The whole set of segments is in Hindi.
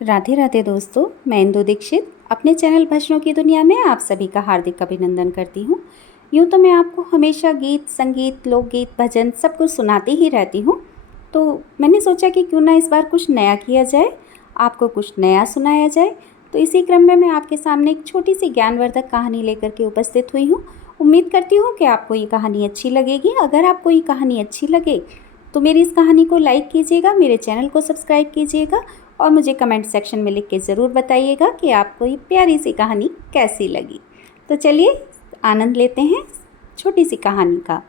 राधे राधे दोस्तों, मैं इंदु दीक्षित अपने चैनल भजनों की दुनिया में आप सभी का हार्दिक अभिनंदन करती हूँ। यूँ तो मैं आपको हमेशा गीत, संगीत, लोकगीत, भजन सब कुछ सुनाती ही रहती हूँ। तो मैंने सोचा कि क्यों ना इस बार कुछ नया किया जाए, आपको कुछ नया सुनाया जाए। तो इसी क्रम में मैं आपके सामने एक छोटी सी ज्ञानवर्धक कहानी लेकर के उपस्थित हुई हूँ। उम्मीद करती हूँ कि आपको ये कहानी अच्छी लगेगी। अगर आपको ये कहानी अच्छी लगे तो मेरी इस कहानी को लाइक कीजिएगा, मेरे चैनल को सब्सक्राइब कीजिएगा और मुझे कमेंट सेक्शन में लिख के ज़रूर बताइएगा कि आपको ये प्यारी सी कहानी कैसी लगी। तो चलिए आनंद लेते हैं छोटी सी कहानी का।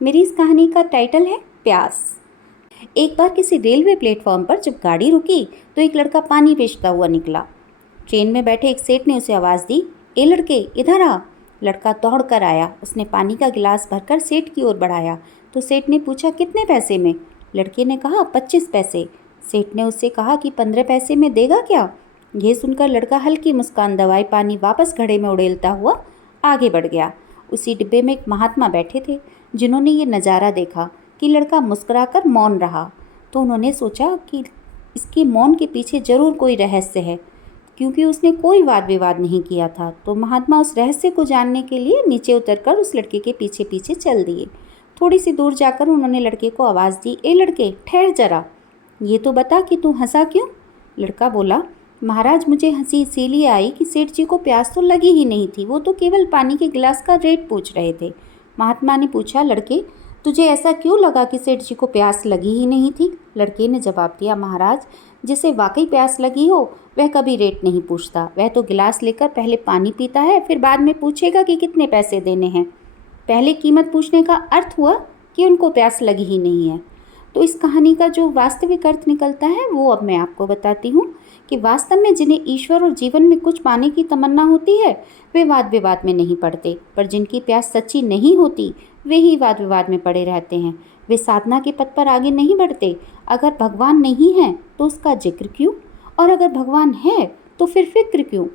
मेरी इस कहानी का टाइटल है प्यास। एक बार किसी रेलवे प्लेटफॉर्म पर जब गाड़ी रुकी तो एक लड़का पानी बेचता हुआ निकला। ट्रेन में बैठे एक सेठ ने उसे आवाज़ दी, ए लड़के इधर आ। लड़का दौड़ कर आया। उसने पानी का गिलास भरकर सेठ की ओर बढ़ाया तो सेठ ने पूछा, कितने पैसे में? लड़के ने कहा, 25 पैसे। सेठ ने उससे कहा कि 15 पैसे में देगा क्या? यह सुनकर लड़का हल्की मुस्कान दबाए पानी वापस घड़े में उड़ेलता हुआ आगे बढ़ गया। उसी डिब्बे में एक महात्मा बैठे थे जिन्होंने ये नज़ारा देखा कि लड़का मुस्कुराकर मौन रहा। तो उन्होंने सोचा कि इसके मौन के पीछे ज़रूर कोई रहस्य है, क्योंकि उसने कोई वाद विवाद नहीं किया था। तो महात्मा उस रहस्य को जानने के लिए नीचे उतरकर उस लड़के के पीछे पीछे चल दिए। थोड़ी सी दूर जाकर उन्होंने लड़के को आवाज़ दी, ए लड़के ठहर जरा, ये तो बता कि तू हंसा क्यों? लड़का बोला, महाराज मुझे हंसी इसीलिए आई कि सेठ जी को प्यास तो लगी ही नहीं थी, वो तो केवल पानी के गिलास का रेट पूछ रहे थे। महात्मा ने पूछा, लड़के तुझे ऐसा क्यों लगा कि सेठ जी को प्यास लगी ही नहीं थी? लड़के ने जवाब दिया, महाराज जिसे वाकई प्यास लगी हो वह कभी रेट नहीं पूछता, वह तो गिलास लेकर पहले पानी पीता है, फिर बाद में पूछेगा कि कितने पैसे देने हैं। पहले कीमत पूछने का अर्थ हुआ कि उनको प्यास लगी ही नहीं है। तो इस कहानी का जो वास्तविक अर्थ निकलता है वो अब मैं आपको बताती हूँ कि वास्तव में जिन्हें ईश्वर और जीवन में कुछ पाने की तमन्ना होती है वे वाद विवाद में नहीं पड़ते, पर जिनकी प्यास सच्ची नहीं होती वे ही वाद विवाद में पड़े रहते हैं। वे साधना के पथ पर आगे नहीं बढ़ते। अगर भगवान नहीं है तो उसका जिक्र क्यों, और अगर भगवान है तो फिर फिक्र क्यों?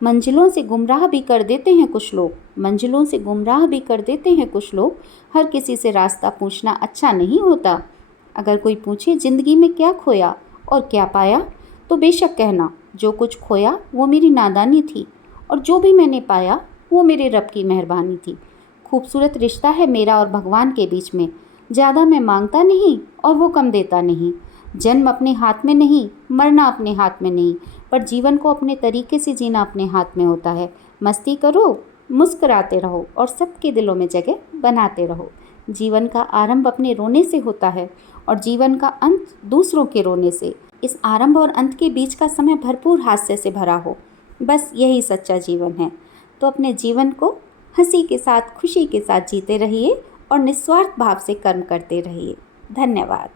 मंजिलों से गुमराह भी कर देते हैं कुछ लोग, मंजिलों से गुमराह भी कर देते हैं कुछ लोग। हर किसी से रास्ता पूछना अच्छा नहीं होता। अगर कोई पूछे ज़िंदगी में क्या खोया और क्या पाया, तो बेशक कहना, जो कुछ खोया वो मेरी नादानी थी और जो भी मैंने पाया वो मेरे रब की मेहरबानी थी। खूबसूरत रिश्ता है मेरा और भगवान के बीच में। ज़्यादा मैं मांगता नहीं और वो कम देता नहीं। जन्म अपने हाथ में नहीं, मरना अपने हाथ में नहीं, पर जीवन को अपने तरीके से जीना अपने हाथ में होता है। मस्ती करो, मुस्कुराते रहो और सबके दिलों में जगह बनाते रहो। जीवन का आरंभ अपने रोने से होता है और जीवन का अंत दूसरों के रोने से। इस आरंभ और अंत के बीच का समय भरपूर हास्य से भरा हो। बस यही सच्चा जीवन है। तो अपने जीवन को हंसी के साथ, खुशी के साथ जीते रहिए और निस्वार्थ भाव से कर्म करते रहिए। धन्यवाद।